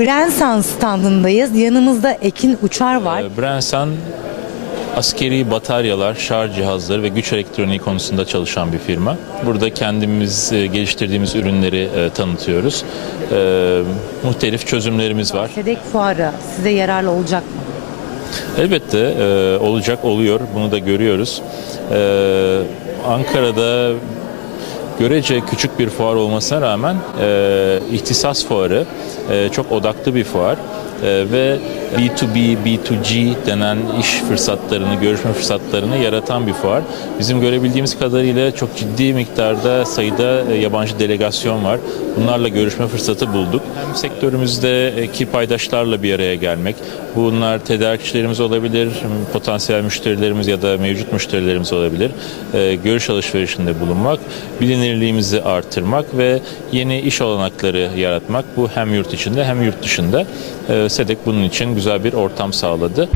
Brensan standındayız. Yanımızda Ekin Uçar var. Ee, Brensan askeri bataryalar, şarj cihazları ve güç elektroniği konusunda çalışan bir firma. Burada kendimiz e, geliştirdiğimiz ürünleri e, tanıtıyoruz. Ee, muhtelif çözümlerimiz var. Sedek Fuarı size yararlı olacak mı? Elbette e, olacak, oluyor. Bunu da görüyoruz. Ankara'da görece küçük bir fuar olmasına rağmen e, ihtisas fuarı e, çok odaklı bir fuar. E, ve B2B, B2G denen iş fırsatlarını, görüşme fırsatlarını yaratan bir fuar. Bizim görebildiğimiz kadarıyla çok ciddi miktarda sayıda e, yabancı delegasyon var. Bunlarla görüşme fırsatı bulduk. Hem sektörümüzdeki paydaşlarla bir araya gelmek, bunlar tedarikçilerimiz olabilir, potansiyel müşterilerimiz ya da mevcut müşterilerimiz olabilir. E, görüş alışverişinde bulunmak, bilinirliğimizi artırmak ve yeni iş olanakları yaratmak. Bu hem yurt içinde hem yurt dışında. SEDEK bunun için güzel bir ortam sağladı.